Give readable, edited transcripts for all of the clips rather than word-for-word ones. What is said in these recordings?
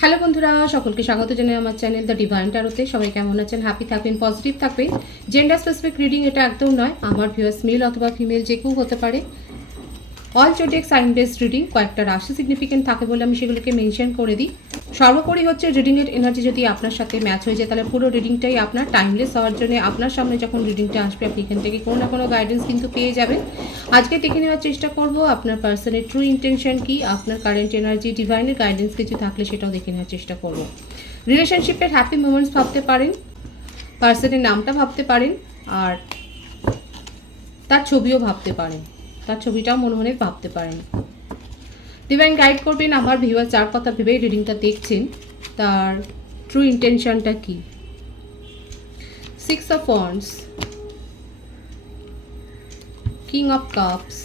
Hello বন্ধুরা, সকলকে স্বাগত জানাই আমার চ্যানেল দ্য ডিভাইন ট্যারোতে। সবাই কেমন আছেন? হ্যাপি থাকবেন, পজিটিভ থাকবেন। জেন্ডার স্পেসিফিক রিডিং এটা একদম নয়। আমার ভিউয়ার্স মেল অথবা ফিমেল যে কেউ হতে পারে। All zodiac sign based reading, কয়েকটা রাশি সিগনিফিকেন্ট থাকে বলে আমি সেগুলোকে মেনশন করে দিই। সর্বোপরি হচ্ছে রিডিংয়ের এনার্জি যদি আপনার সাথে ম্যাচ হয়ে যায় তাহলে পুরো রিডিংটাই আপনার টাইমলেস হওয়ার জন্য আপনার সামনে যখন রিডিংটা আসবে আপনি এখান থেকে কোনো না কোনো গাইডেন্স কিন্তু পেয়ে যাবেন। আজকে দেখে নেওয়ার চেষ্টা করব আপনার পার্সনের ট্রু ইন্টেনশন কি, আপনার কারেন্ট এনার্জি, ডিভাইনের গাইডেন্স কিছু থাকলে সেটাও দেখে নেওয়ার চেষ্টা করব। রিলেশনশিপের হ্যাপি মোমেন্টস ভাবতে পারেন, পার্সনের নামটা ভাবতে পারেন, আর তার ছবিও ভাবতে পারেন, তার ছবিটাও মনে মনে ভাবতে পারেন। ডিভাইন গাইড করবেন আমার ভিউয়ার যার কথা ভেবে রিডিংটা দেখছেন তার ট্রু ইন্টেনশনটা কি। 6 of Wands, King of Cups,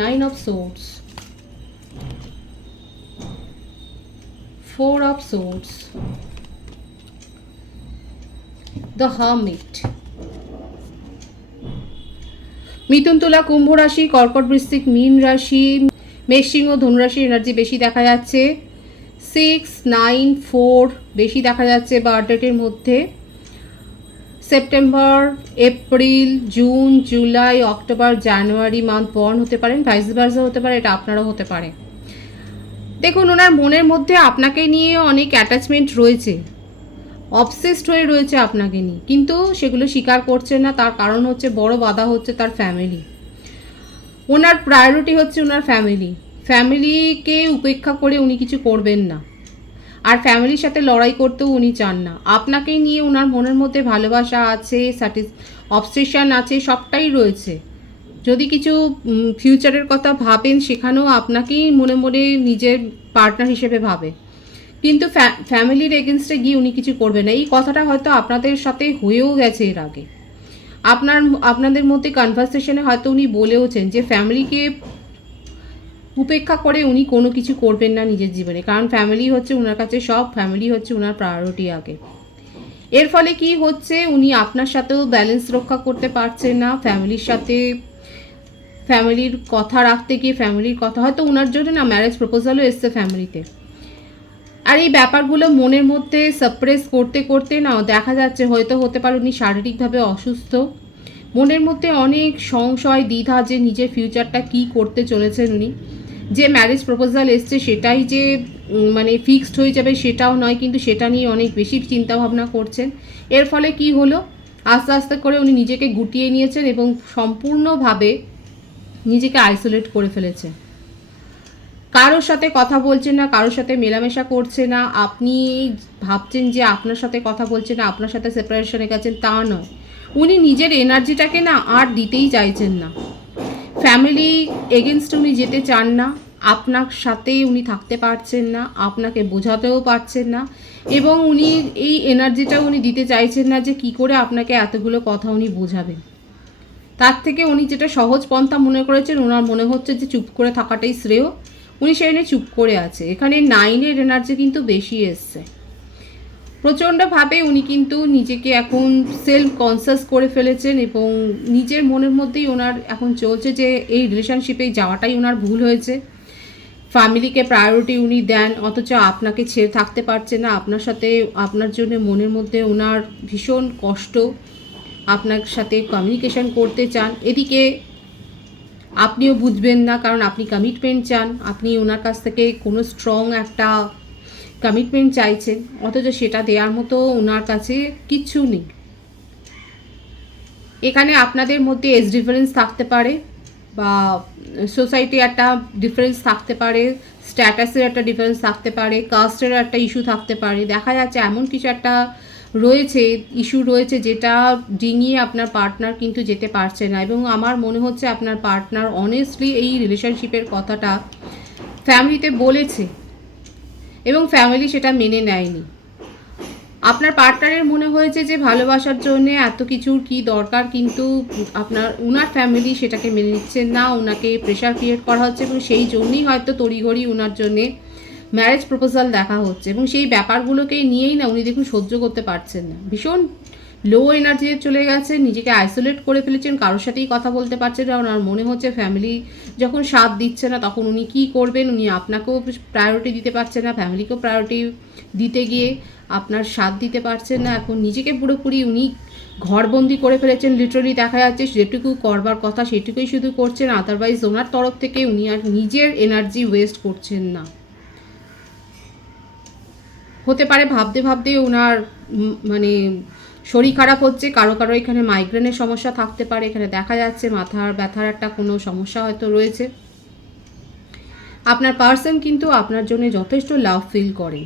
9 of Swords, 4 of Swords, the Hermit, মিথুন, তুলা, কুম্ভ রাশি, কর্কট, বৃশ্চিক, মীন রাশি, মেষ, সিংহ, ধনুরাশি এনার্জি বেশি দেখা যাচ্ছে। 6, 9, 4 বেশি দেখা যাচ্ছে বার্থ ডেটের মধ্যে। September, April, June, July, October, January month born হতে পারেন, ভাইস ভার্সা হতে পারে, এটা আপনারও হতে পারে। দেখুন, ওনার মনের মধ্যে আপনাকে নিয়ে অনেক অ্যাটাচমেন্ট রয়েছে, অবসেসড হয়ে রয়েছে আপনাকে নিয়ে, কিন্তু সেগুলো স্বীকার করছে না। তার কারণ হচ্ছে বড় বাধা হচ্ছে তার ফ্যামিলি। ওনার প্রায়োরিটি হচ্ছে ওনার ফ্যামিলি। ফ্যামিলিকে উপেক্ষা করে উনি কিছু করবেন না, আর ফ্যামিলির সাথে লড়াই করতেও উনি চান না। আপনাকে নিয়ে ওনার মনের মধ্যে ভালোবাসা আছে, অবসেশন আছে, সবটাই রয়েছে। যদি কিছু ফিউচারের কথা ভাবেন সেখানেও আপনাকেই মনে মনে নিজের পার্টনার হিসেবে ভাবে, কিন্তু ফ্যামিলির এগেনস্টে গিয়ে উনি কিছু করবেন না। এই কথাটা হয়তো আপনাদের সাথে হয়েও গেছে এর আগে। আপনাদের মধ্যে কনভারসেশনে হয়তো উনি বলেওছেন যে ফ্যামিলিকে উপেক্ষা করে উনি কোনো কিছু করবেন না নিজের জীবনে, কারণ ফ্যামিলি হচ্ছে ওনার কাছে সব, ফ্যামিলি হচ্ছে ওনার প্রায়োরিটি আগে। এর ফলে কি হচ্ছে, উনি আপনার সাথেও ব্যালেন্স রক্ষা করতে পারছেন না। ফ্যামিলির সাথে ফ্যামিলির কথা রাখতে গিয়ে ফ্যামিলির কথা হয়তো ওনার জন্য না ম্যারেজ প্রপোজালও এসছে ফ্যামিলিতে, আর এই ব্যাপারগুলো মনের মধ্যে সাপ্রেস করতে করতে না দেখা যাচ্ছে হয়তো হতে পারে উনি শারীরিকভাবে অসুস্থ। মনের মধ্যে অনেক সংশয়, দ্বিধা যে নিজের ফিউচারটা কি করতে চলেছেন উনি। যে ম্যারেজ প্রপোজাল এসছে সেটাই যে মানে ফিক্সড হয়ে যাবে সেটাও নয়, কিন্তু সেটা নিয়ে অনেক বেশি চিন্তাভাবনা করছেন। এর ফলে কি হলো, আস্তে আস্তে করে উনি নিজেকে গুটিয়ে নিয়েছেন এবং সম্পূর্ণভাবে নিজেকে আইসোলেট করে ফেলেছেন। কারোর সাথে কথা বলছে না, কারোর সাথে মেলামেশা করছে না। আপনি ভাবছেন যে আপনার সাথে কথা বলছে না, আপনার সাথে সেপারেশনে গেছেন, তা নয়। উনি নিজের এনার্জিটাকে না আর দিতেই চাইছেন না। ফ্যামিলি এগেনস্ট উনি যেতে চান না, আপনার সাথে উনি থাকতে পারছেন না, আপনাকে বোঝাতেও পারছেন না, এবং উনি এই এনার্জিটা উনি দিতে চাইছেন না যে কি করে আপনাকে এতগুলো কথা উনি বোঝাবেন। তার থেকে উনি যেটা সহজ পন্থা মনে করেছেন, ওনার মনে হচ্ছে যে চুপ করে থাকাটাই শ্রেয়। উনি সেই নিয়ে চুপ করে আছে। এখানে 9-এর এনার্জি কিন্তু বেশি এসছে। প্রচণ্ডভাবে উনি কিন্তু নিজেকে এখন সেলফ কনসাস করে ফেলেছেন এবং নিজের মনের মধ্যেই ওনার এখন চলছে যে এই রিলেশনশিপে যাওয়াটাই ওনার ভুল হয়েছে। ফ্যামিলিকে প্রায়োরিটি উনি দেন, অথচ আপনাকে ছেড়ে থাকতে পারছেন না। আপনার সাথে, আপনার জন্য মনের মধ্যে ওনার ভীষণ কষ্ট, আপনার সাথে কমিউনিকেশন করতে চান। এদিকে আপনিও বুঝবেন না, কারণ আপনি কমিটমেন্ট চান, আপনি ওনার কাছ থেকে কোনো স্ট্রং একটা কমিটমেন্ট চাইছেন, অথচ সেটা দেওয়ার মতো ওনার কাছে কিচ্ছু নেই। এখানে আপনাদের মধ্যে এজ ডিফারেন্স থাকতে পারে, বা সোসাইটি একটা ডিফারেন্স থাকতে পারে, স্ট্যাটাসের একটা ডিফারেন্স থাকতে পারে, কাস্টের একটা ইস্যু থাকতে পারে। দেখা যাচ্ছে এমন কিছু একটা রয়েছে, ইস্যু রয়েছে, যেটা ডিঙিয়ে আপনার পার্টনার কিন্তু যেতে পারছে না। এবং আমার মনে হচ্ছে আপনার পার্টনার অনেস্টলি এই রিলেশনশিপের কথাটা ফ্যামিলিতে বলেছে এবং ফ্যামিলি সেটা মেনে নেয়নি। আপনার পার্টনারের মনে হয়েছে যে ভালোবাসার জন্যে এত কিছুর কি দরকার, কিন্তু ওনার ফ্যামিলি সেটাকে মেনে নিচ্ছেন না, ওনাকে প্রেশার ক্রিয়েট করা হচ্ছে, এবং সেই জন্যই হয়তো তড়িঘড়ি ওনার জন্যে ম্যারেজ প্রপোজাল দেখা হচ্ছে, এবং সেই ব্যাপারগুলোকে নিয়েই না উনি দেখুন সহ্য করতে পারছেন না। ভীষণ লো এনার্জিতে চলে গেছেন, নিজেকে আইসোলেট করে ফেলেছেন, কারোর সাথেই কথা বলতে পারছেন না। ওনার মনে হচ্ছে ফ্যামিলি যখন সাথ দিচ্ছে না তখন উনি কী করবেন, উনি আপনাকেও প্রায়োরিটি দিতে পারছেন না, ফ্যামিলিকেও প্রায়োরিটি দিতে গিয়ে আপনার সাথ দিতে পারছেন না। এখন নিজেকে পুরোপুরি উনি ঘরবন্দি করে ফেলেছেন, লিটারালি দেখা যাচ্ছে যেটুকু করবার কথা সেটুকুই শুধু করছেন, আদারওয়াইজ ওনার তরফ থেকে উনি আর নিজের এনার্জি ওয়েস্ট করছেন না। হতে পারে ভাবতে ভাবতে ওনার মানে শরীর খারাপ হচ্ছে, কারো কারো এখানে মাইগ্রেনের সমস্যা থাকতে পারে, এখানে দেখা যাচ্ছে মাথার ব্যথার একটা কোনো সমস্যা হয়তো রয়েছে। আপনার পার্সন কিন্তু আপনার জন্য যথেষ্ট লাভ ফিল করে,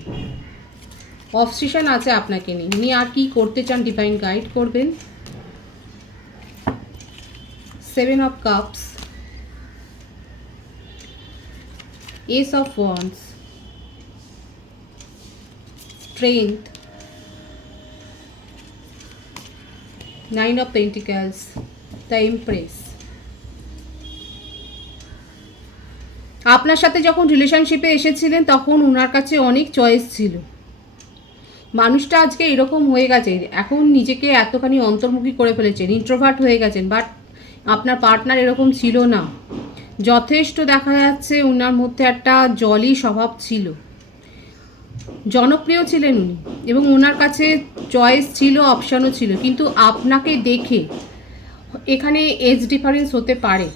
অবসেশন আছে আপনাকে নিয়ে। উনি আর কি করতে চান ডিভাইন গাইড করবেন। 7 of cups, S of wands, strength, 9 of Pentacles, the Empress। আপনার সাথে যখন রিলেশনশিপে এসেছিলেন তখন ওনার কাছে অনেক চয়েস ছিল। মানুষটা আজকে এরকম হয়ে গেছে, এখন নিজেকে এতখানি অন্তর্মুখী করে ফেলেছেন, ইন্ট্রোভার্ট হয়ে গেছেন, বাট আপনার পার্টনার এরকম ছিল না। যথেষ্ট দেখা যাচ্ছে ওনার মধ্যে একটা জলি স্বভাব ছিল, জনপ্রিয় ছিলেন উনি, এবং ওনার কাছে চয়েস ছিল, অপশানও ছিল। কিন্তু আপনাকে দেখে, এখানে এজ ডিফারেন্স হতে পারে,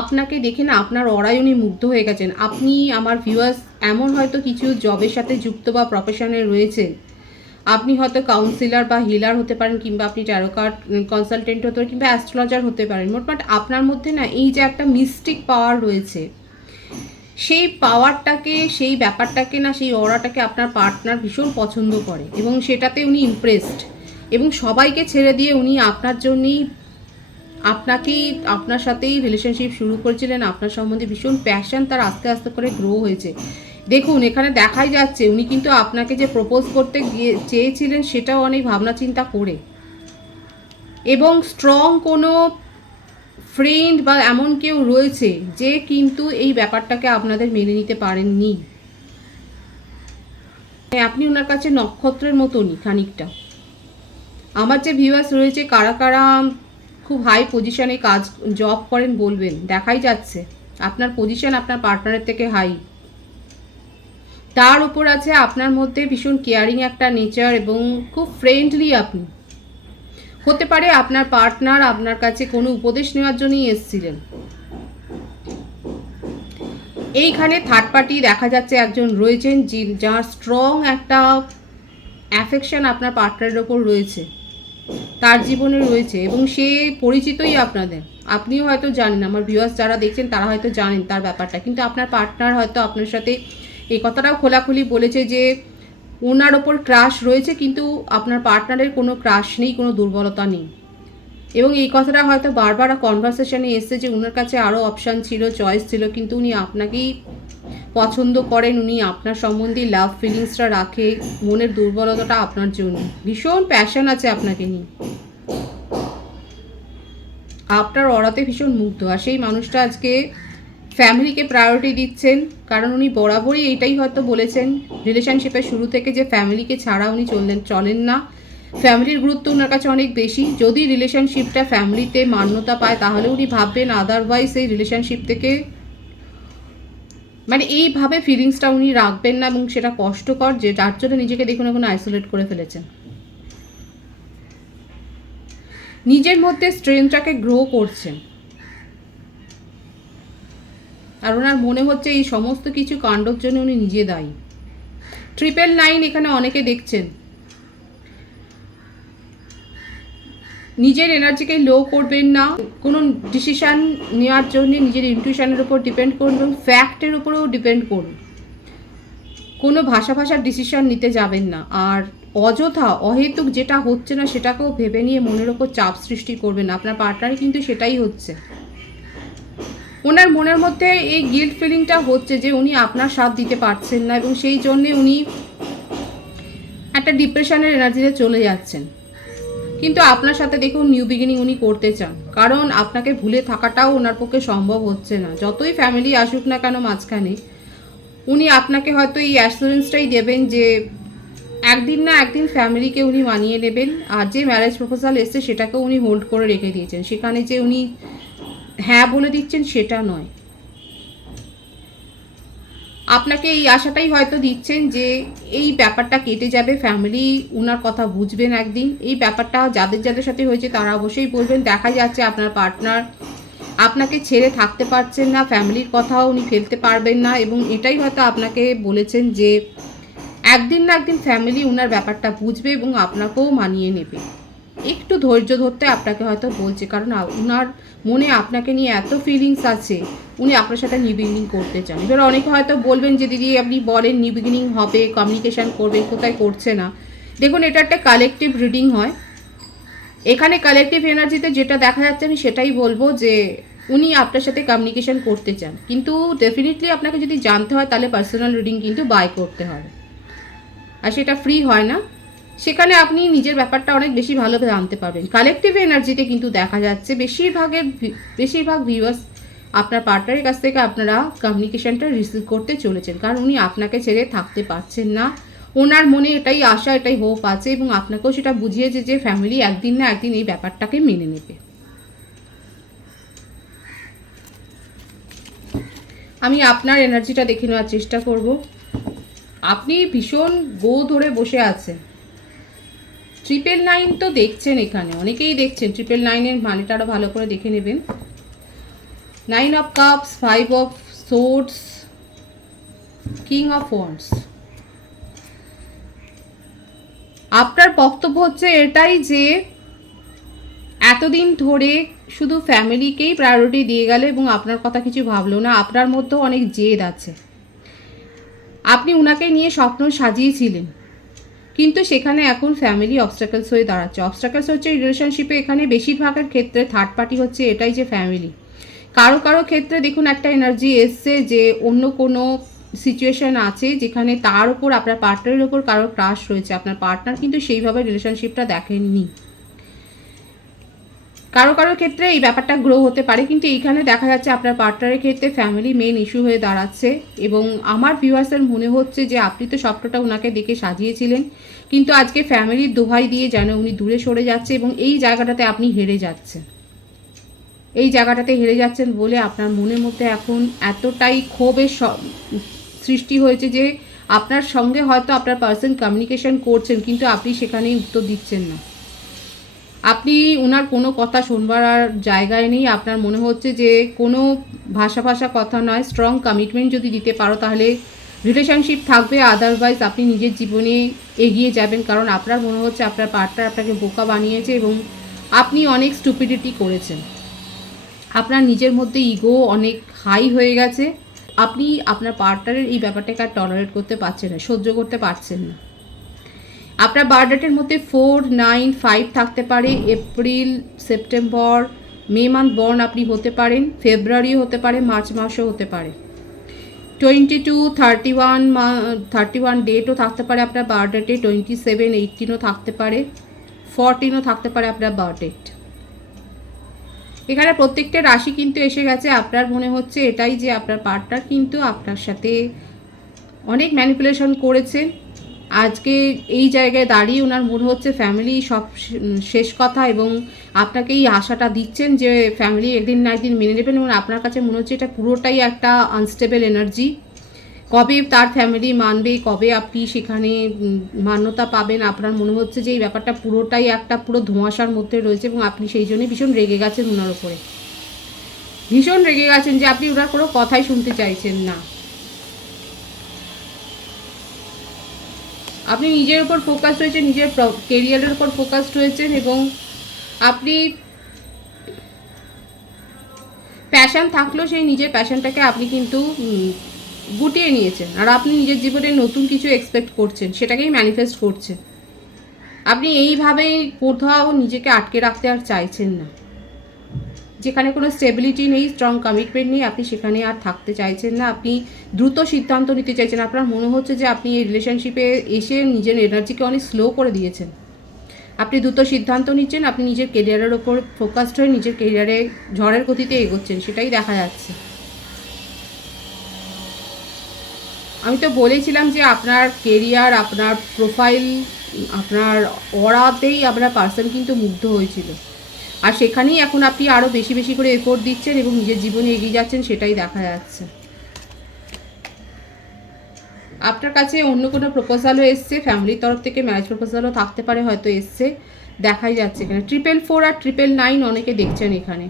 আপনাকে দেখে না আপনার অরায় উনি মুগ্ধ হয়ে গেছেন। আপনি আমার ভিউয়ার্স এমন হয়তো কিছু জবের সাথে যুক্ত বা প্রফেশনে রয়েছেন, আপনি হয়তো কাউন্সিলর বা হিলার হতে পারেন, কিংবা আপনি ট্যারো কার্ড কনসালটেন্ট হতে পারেন, কিংবা অ্যাস্ট্রোলজার হতে পারেন। মোটমাট আপনার মধ্যে না এই যে একটা মিস্টিক পাওয়ার রয়েছে, সেই পাওয়ারটাকে, সেই ব্যাপারটাকে না, সেই অরাটাকে আপনার পার্টনার ভীষণ পছন্দ করে এবং সেটাতে উনি ইমপ্রেসড, এবং সবাইকে ছেড়ে দিয়ে উনি আপনার জন্যেই, আপনার সাথেই রিলেশনশিপ শুরু করেছিলেন। আপনার সম্বন্ধে ভীষণ প্যাশন তার আস্তে আস্তে করে গ্রো হয়েছে। দেখুন এখানে দেখাই যাচ্ছে উনি কিন্তু আপনাকে যে প্রপোজ করতে চেয়েছিলেন সেটাও অনেক ভাবনা চিন্তা করে, এবং স্ট্রং কোনো ফ্রেন্ড বা এমন কেউ রয়েছে যে কিন্তু এই ব্যাপারটাকে আপনাদের মেনে নিতে পারেননি। আপনি ওনার কাছে নক্ষত্রের মতনই খানিকটা। আমার যে ভিউয়ার্স রয়েছে কারা কারা খুব হাই পজিশনে কাজ জব করেন বলবেন, দেখাই যাচ্ছে আপনার পজিশন আপনার পার্টনারের থেকে হাই। তার উপর আছে আপনার মধ্যে ভীষণ কেয়ারিং একটা নেচার এবং খুব ফ্রেন্ডলি আপনি। হতে পারে আপনার পার্টনার আপনার কাছে কোনো উপদেশ নেওয়ার জন্যই এসেছিলেন। এইখানে থার্ড পার্টি দেখা যাচ্ছে একজন রয়েছেন যার স্ট্রং একটা অ্যাফেকশন আপনার পার্টনারের ওপর রয়েছে, তার জীবনে রয়েছে, এবং সে পরিচিতই আপনাদের। আপনিও হয়তো জানেন, আমার ভিউয়ার্স যারা দেখছেন তারা হয়তো জানেন তার ব্যাপারটা, কিন্তু আপনার পার্টনার হয়তো আপনার সাথে এই কথাটাও খোলাখুলি বলেছে যে ওনার ওপর ক্রাশ রয়েছে, কিন্তু আপনার পার্টনারের কোনো ক্রাশ নেই, কোনো দুর্বলতা নেই। এবং এই কথাটা হয়তো বারবার কনভারসেশনে এসছে যে ওনার কাছে আরও অপশান ছিল, চয়েস ছিল, কিন্তু উনি আপনাকেই পছন্দ করেন, উনি আপনার সম্বন্ধে লাভ ফিলিংসটা রাখে, মনের দুর্বলতাটা আপনার জন্য, ভীষণ প্যাশন আছে আপনাকে নিয়ে, আপনার অরাতে ভীষণ মুগ্ধ। আর সেই মানুষটা আজকে ফ্যামিলিকে প্রায়োরিটি দিচ্ছেন, কারণ উনি বরাবরই এইটাই হয়তো বলেছেন রিলেশনশিপের শুরু থেকে যে ফ্যামিলিকে ছাড়া উনি চলেন না, ফ্যামিলির গুরুত্ব ওনার কাছে অনেক বেশি। যদি রিলেশনশিপটা ফ্যামিলিতে মান্যতা পায় তাহলে উনি ভাববেন, আদারওয়াইজ এই রিলেশনশিপ থেকে মানে এইভাবে ফিলিংসটা উনি রাখবেন না, এবং সেটা কষ্টকর, যে যার জন্য নিজেকে দেখুন এখন আইসোলেট করে ফেলেছেন। নিজের মধ্যে স্ট্রেংথটাকে গ্রো করছেন, আর ওনার মনে হচ্ছে এই সমস্ত কিছু কাণ্ডর জন্য উনি নিজে দায়ী। 999 এখানে অনেকে দেখছেন, নিজের এনার্জিকে লো করবেন না, কোনো ডিসিশান নেওয়ার জন্য নিজের ইনটিউশনের উপর ডিপেন্ড করুন এবং ফ্যাক্টের উপরেও ডিপেন্ড করুন, কোনো ভাষার ডিসিশান নিতে যাবেন না। আর অযথা অহেতুক যেটা হচ্ছে না সেটাকেও ভেবে নিয়ে মনের ওপর চাপ সৃষ্টি করবেন না, আপনার পার্টনারই কিন্তু সেটাই হচ্ছে। ওনার মনের মধ্যে এই গিল্ট ফিলিংটা হচ্ছে যে উনি আপনার সাথ দিতে পারছেন না, এবং সেই জন্যে উনি একটা ডিপ্রেশনের এনার্জিতে চলে যাচ্ছেন। কিন্তু আপনার সাথে দেখুন নিউ বিগিনিং উনি করতে চান, কারণ আপনাকে ভুলে থাকাটাও ওনার পক্ষে সম্ভব হচ্ছে না। যতই ফ্যামিলি আসুক না কেন মাঝখানে, উনি আপনাকে হয়তো এই অ্যাসুরেন্সটাই দেবেন যে একদিন না একদিন ফ্যামিলিকে উনি মানিয়ে নেবেন। আর যে ম্যারেজ প্রপোজাল এসছে সেটাকেও উনি হোল্ড করে রেখে দিয়েছেন, সেখানে যে উনি হ্যাঁ বলে দিচ্ছেন সেটা নয়। আপনাকে এই আশাটাই হয়তো দিচ্ছেন যে এই ব্যাপারটা কেটে যাবে, ফ্যামিলি উনার কথা বুঝবেন একদিন। এই ব্যাপারটা যাদের যাদের সাথে হয়েছে তারা অবশ্যই বলবেন। দেখা যাচ্ছে আপনার পার্টনার আপনাকে ছেড়ে থাকতে পারছেন না, ফ্যামিলির কথাও উনি ফেলতে পারবেন না, এবং এটাই হয়তো আপনাকে বলেছেন যে একদিন না একদিন ফ্যামিলি উনার ব্যাপারটা বুঝবে এবং আপনাকেও মানিয়ে নেবে। একটু ধৈর্য ধরতে আপনাকে হয়তো বলছে, কারণ উনার মনে আপনাকে নিয়ে এত ফিলিংস আছে, উনি আপনার সাথে নিউ বিগিনিং করতে চান। এবার অনেকে হয়তো বলবেন যে দিদি আপনি বলেন নিউ বিগিনিং হবে, কমিউনিকেশান করবে, কোথায় করছে না। দেখুন, এটা একটা কালেকটিভ রিডিং হয়। এখানে কালেকটিভ এনার্জিতে যেটা দেখা যাচ্ছে আমি সেটাই বলবো যে উনি আপনার সাথে কমিউনিকেশান করতে চান, কিন্তু ডেফিনেটলি আপনাকে যদি জানতে হয় তাহলে পার্সোনাল রিডিং কিন্তু বাই করতে হবে, আর সেটা ফ্রি হয় না। সেখানে আপনি নিজের ব্যাপারটা অনেক বেশি ভালোভাবে জানতে পারবেন। কালেকটিভ এনার্জিতে কিন্তু দেখা যাচ্ছে বেশিরভাগ ভিউয়ার্স আপনার পার্টনারের কাছ থেকে আপনারা কমিউনিকেশনটা রিসিভ করতে চলেছেন, কারণ উনি আপনাকে ছেড়ে থাকতে পারছেন না। ওনার মনে এটাই আশা, এটাই হোপ আছে, এবং আপনাকেও সেটা বুঝিয়েছে যে ফ্যামিলি একদিন না একদিন এই ব্যাপারটাকে মেনে নেবে। আমি আপনার এনার্জিটা দেখে নেওয়ার চেষ্টা করব। আপনি ভীষণ গো ধরে বসে আছেন। 999 তো দেখছেন, এখানে অনেকেই দেখছেন। 999-এর মানেটা আরও ভালো করে দেখে নেবেন। 9 of cups, 5 of swords, king of wands. আপনার বক্তব্য হচ্ছে এটাই যে এতদিন ধরে শুধু ফ্যামিলিকেই প্রায়োরিটি দিয়ে গেল এবং আপনার কথা কিছু ভাবলো না। আপনার মধ্যেও অনেক জেদ আছে। আপনি উনাকে নিয়ে স্বপ্ন সাজিয়েছিলেন, কিন্তু সেখানে এখন ফ্যামিলি অবস্ট্যাকলস হয়ে দাঁড়াচ্ছে। অবস্ট্যাকলস হচ্ছে রিলেশনশিপে, এখানে বেশিরভাগের ক্ষেত্রে থার্ড পার্টি হচ্ছে এটাই যে ফ্যামিলি। কারো কারো ক্ষেত্রে দেখুন একটা এনার্জি এসছে যে অন্য কোনো সিচুয়েশান আছে যেখানে তার উপর, আপনার পার্টনারের ওপর কারো ক্রাশ রয়েছে। আপনার পার্টনার কিন্তু সেইভাবে রিলেশনশিপটা দেখেননি। কারো কারো ক্ষেত্রে এই ব্যাপারটা গ্রো হতে পারে, কিন্তু এইখানে দেখা যাচ্ছে আপনার পার্টনারের ক্ষেত্রে ফ্যামিলি মেন ইস্যু হয়ে দাঁড়াচ্ছে। এবং আমার ভিউয়ার্সের মনে হচ্ছে যে আপনি তো স্বপ্নটা ওনাকে দেখে সাজিয়েছিলেন, কিন্তু আজকে ফ্যামিলির দোহাই দিয়ে যেন উনি দূরে সরে যাচ্ছে, এবং এই জায়গাটাতে আপনি হেরে যাচ্ছেন। এই জায়গাটাতে হেরে যাচ্ছেন বলে আপনার মনের মধ্যে এখন এতটাই ক্ষোভের সৃষ্টি হয়েছে যে আপনার সঙ্গে হয়তো আপনার পার্সন কমিউনিকেশন করছেন, কিন্তু আপনি সেখানে উত্তর দিচ্ছেন না। আপনি ওনার কোনো কথা শুনবার আর জায়গায় নেই। আপনার মনে হচ্ছে যে কোনো ভাষা কথা নয়, স্ট্রং কমিটমেন্ট যদি দিতে পারো তাহলে রিলেশনশিপ থাকবে, আদারওয়াইজ আপনি নিজের জীবনে এগিয়ে যাবেন। কারণ আপনার মনে হচ্ছে আপনার পার্টনার আপনাকে বোকা বানিয়েছে এবং আপনি অনেক স্টুপিডিটি করেছেন। আপনার নিজের মধ্যে ইগো অনেক হাই হয়ে গেছে। আপনি আপনার পার্টনারের এই ব্যাপারটাকে আর টলারেট করতে পারছেন না, সহ্য করতে পারছেন না। আপনার বার্থডেটের মধ্যে 4, 9, 5 থাকতে পারে। এপ্রিল, সেপ্টেম্বর, মে মান্থ বর্ন আপনি হতে পারেন, ফেব্রুয়ারিও হতে পারে, মার্চ মাসও হতে পারে। 22, 31 ডেটও থাকতে পারে আপনার বার্থডেটে। 27, 18ও থাকতে পারে, 14ও থাকতে পারে আপনার বার্থডেট। এখানে প্রত্যেকটা রাশি কিন্তু এসে গেছে। আপনার মনে হচ্ছে এটাই যে আপনার পার্টনার কিন্তু আপনার সাথে অনেক ম্যানিপুলেশন করেছেন। আজকে এই জায়গায় দাঁড়িয়ে ওনার মনে হচ্ছে ফ্যামিলি সব শেষ কথা, এবং আপনাকে এই আশাটা দিচ্ছেন যে ফ্যামিলি একদিন না একদিন মেনে নেবেন, এবং আপনার কাছে মনে হচ্ছে এটা পুরোটাই একটা আনস্টেবল এনার্জি। কবে তার ফ্যামিলি মানবে, কবে আপনি সেখানে মান্যতা পাবেন, আপনার মনে হচ্ছে যে এই ব্যাপারটা পুরোটাই একটা পুরো ধোঁয়াশার মধ্যে রয়েছে, এবং আপনি সেই জন্যই ভীষণ রেগে গেছেন ওনার ওপরে। ভীষণ রেগে গেছেন যে আপনি ওনার কোনো কথাই শুনতে চাইছেন না। আপনি নিজের উপর ফোকাস রয়েছেন, নিজের কেরিয়ারের উপর ফোকাস রয়েছেন, এবং আপনি প্যাশন থাকলেও সেই নিজের প্যাশনটাকে আপনি কিন্তু গুটিয়ে নিয়েছেন। আর আপনি নিজের জীবনে নতুন কিছু এক্সপেক্ট করছেন, সেটাকেই ম্যানিফেস্ট করছেন। আপনি এইভাবেই কোথাও নিজেকে আটকে রাখতে আর চাইছেন না। যেখানে কোনো স্টেবিলিটি নেই, স্ট্রং কমিটমেন্ট নেই, আপনি সেখানে আর থাকতে চাইছেন না। আপনি দ্রুত সিদ্ধান্ত নিতে চাইছেন। আপনার মনে হচ্ছে যে আপনি এই রিলেশনশিপে এসে নিজের এনার্জিকে অনেক স্লো করে দিয়েছেন। আপনি দ্রুত সিদ্ধান্ত নিচ্ছেন, আপনি নিজের কেরিয়ারের ওপর ফোকাসড হয়ে নিজের কেরিয়ারে ঝড়ের গতিতে এগোচ্ছেন, সেটাই দেখা যাচ্ছে। আমি তো বলেছিলাম যে আপনার কেরিয়ার, আপনার প্রোফাইল, আপনার অরাতেই আপনার পার্সন কিন্তু মুগ্ধ হয়েছিল, আর সেখানেই এখন আপনি আরও বেশি বেশি করে এফোর্ট দিচ্ছেন এবং নিজের জীবনে এগিয়ে যাচ্ছেন, সেটাই দেখা যাচ্ছে। আপনার কাছে অন্য কোনো প্রপোজালও এসছে, ফ্যামিলির তরফ থেকে ম্যারেজ প্রপোজালও থাকতে পারে, হয়তো এসছে, দেখাই যাচ্ছে এখানে 444 আর 999 অনেকে দেখছেন এখানে।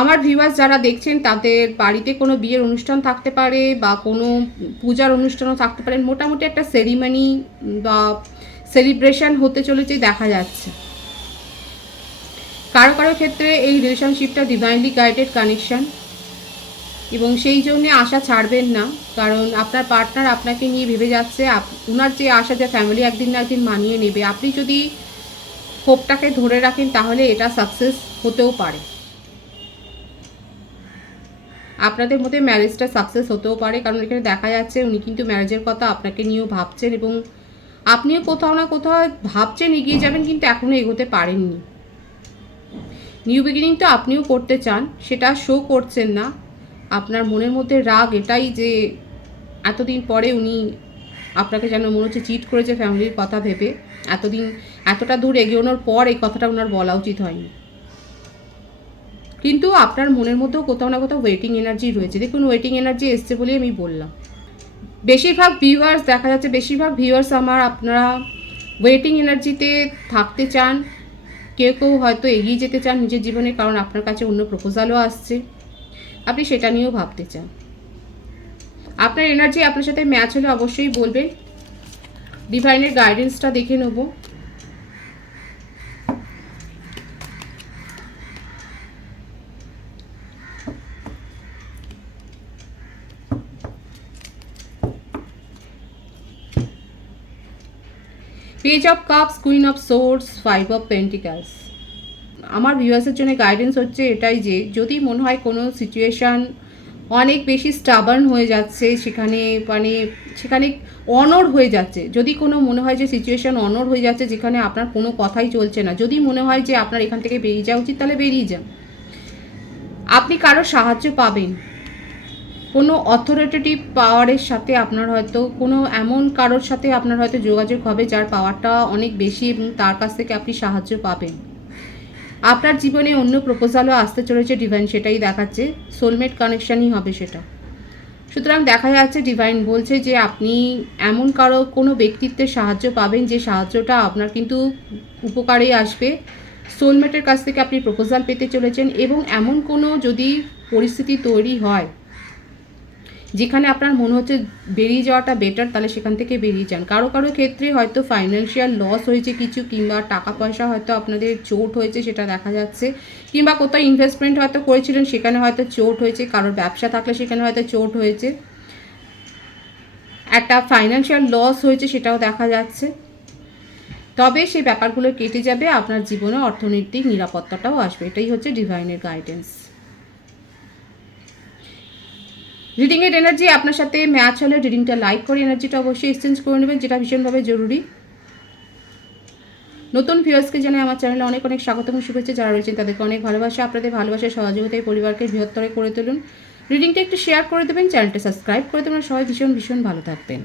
আমার ভিউয়ার্স যারা দেখছেন তাদের বাড়িতে কোনো বিয়ের অনুষ্ঠান থাকতে পারে বা কোনো পূজার অনুষ্ঠানও থাকতে পারে, মোটামুটি একটা সেরিমনি বা সেলিব্রেশন হতে চলেছে দেখা যাচ্ছে। কারো কারো ক্ষেত্রে এই রিলেশনশিপটা ডিভাইনলি গাইডেড কানেকশন, এবং সেই জন্যে আশা ছাড়বেন না, কারণ আপনার পার্টনার আপনাকে নিয়ে ভেবে যাচ্ছে, ওনার যে আশা যে ফ্যামিলি একদিন না একদিন মানিয়ে নেবে, আপনি যদি হোপটাকে ধরে রাখেন তাহলে এটা সাকসেস হতেও পারে, আপনাদের মধ্যে ম্যারেজটা সাকসেস হতেও পারে। কারণ এখানে দেখা যাচ্ছে উনি কিন্তু ম্যারেজের কথা আপনাকে নিয়েও ভাবছেন, এবং আপনিও কোথাও না কোথাও ভাবছেন এগিয়ে যাবেন, কিন্তু এখনও এগোতে পারেননি। নিউ বিগিনিং তো আপনিও করতে চান, সেটা শো করছেন না। আপনার মনের মধ্যে রাগ এটাই যে এতদিন পরে উনি আপনাকে যেন মনে হচ্ছে চিট করেছে ফ্যামিলির কথা ভেবে, এতদিন এতটা দূর এগিয়েনোর পর এই কথাটা ওনার বলা উচিত হয়নি, কিন্তু আপনার মনের মধ্যেও কোথাও না কোথাও ওয়েটিং এনার্জি রয়েছে। দেখুন ওয়েটিং এনার্জি এসছে বলেই আমি বললাম। বেশিরভাগ ভিউয়ার্স দেখা যাচ্ছে, বেশিরভাগ ভিউয়ার্স আমার আপনারা ওয়েটিং এনার্জিতে থাকতে চান, কেউ কেউ হয়তো এগিয়ে যেতে চান নিজের জীবনে, কারণ আপনার কাছে অন্য প্রপোজালও আসছে, আপনি সেটা নিয়েও ভাবতে চান। আপনার এনার্জি আপনার সাথে ম্যাচ হলে অবশ্যই বলবেন। ডিভাইনের গাইডেন্সটা দেখে নেব। Page of cups, queen of swords, 5 of pentacles. আমার ভিউয়ার্সের জন্য গাইডেন্স হচ্ছে এটাই যে যদি মনে হয় কোনো সিচুয়েশান অনেক বেশি স্টাবার্ন হয়ে যাচ্ছে, সেখানে অনড় হয়ে যাচ্ছে, যদি কোনো মনে হয় যে সিচুয়েশান অনড় হয়ে যাচ্ছে, যেখানে আপনার কোনো কথাই চলছে না, যদি মনে হয় যে আপনার এখান থেকে বেরিয়ে যাওয়া উচিত, তাহলে বেরিয়ে যান। আপনি কারো সাহায্য পাবেন, কোনো অথরিটেটিভ পাওয়ারের সাথে আপনার হয়তো কোনো এমন কারোর সাথে আপনার হয়তো যোগাযোগ হবে যার পাওয়ারটা অনেক বেশি, এবং তার কাছ থেকে আপনি সাহায্য পাবেন। আপনার জীবনে অন্য প্রপোজালও আসতে চলেছে, ডিভাইন সেটাই দেখাচ্ছে, সোলমেট কানেকশানই হবে সেটা। সুতরাং দেখা যাচ্ছে ডিভাইন বলছে যে আপনি এমন কোনো ব্যক্তিত্বের সাহায্য পাবেন, যে সাহায্যটা আপনার কিন্তু উপকারেই আসবে। সোলমেটের কাছ থেকে আপনি প্রপোজাল পেতে চলেছেন, এবং এমন কোনো যদি পরিস্থিতি তৈরি হয় যেখানে আপনার মনে হচ্ছে বেরিয়ে যাওয়াটা বেটার, তাহলে সেখান থেকে বেরিয়ে যান। কারো কারো ক্ষেত্রে হয়তো ফাইন্যান্সিয়াল লস হয়েছে কিছু, কিংবা টাকা পয়সা হয়তো আপনাদের চোট হয়েছে সেটা দেখা যাচ্ছে, কিংবা কোথাও ইনভেস্টমেন্ট হয়তো করেছিলেন সেখানে হয়তো চোট হয়েছে, কারোর ব্যবসা থাকলে সেখানে হয়তো চোট হয়েছে, একটা ফাইন্যান্সিয়াল লস হয়েছে সেটাও দেখা যাচ্ছে। তবে সেই ব্যাপারগুলো কেটে যাবে, আপনার জীবনে অর্থনৈতিক নিরাপত্তাটাও আসবে, এটাই হচ্ছে ডিভাইনের গাইডেন্স। রিডিংয়ের এনার্জি আপনার সাথে ম্যাচ হলে রিডিংটা লাইক করে এনার্জিটা অবশ্যই এক্সচেঞ্জ করে নেবেন, যেটা ভীষণভাবে জরুরি। নতুন ভিউয়ার্সকে জানাই আমার চ্যানেলে অনেক অনেক স্বাগত এবং শুভেচ্ছা। যারা রয়েছেন তাদেরকে অনেক ভালোবাসা, আপনাদের ভালোবাসার সহযোগিতায় পরিবারকে বৃহত্তর করে তুলুন। রিডিংটা একটু শেয়ার করে দেবেন, চ্যানেলটা সাবস্ক্রাইব করে দেবেন, সবাই ভীষণ ভীষণ ভালো থাকবেন।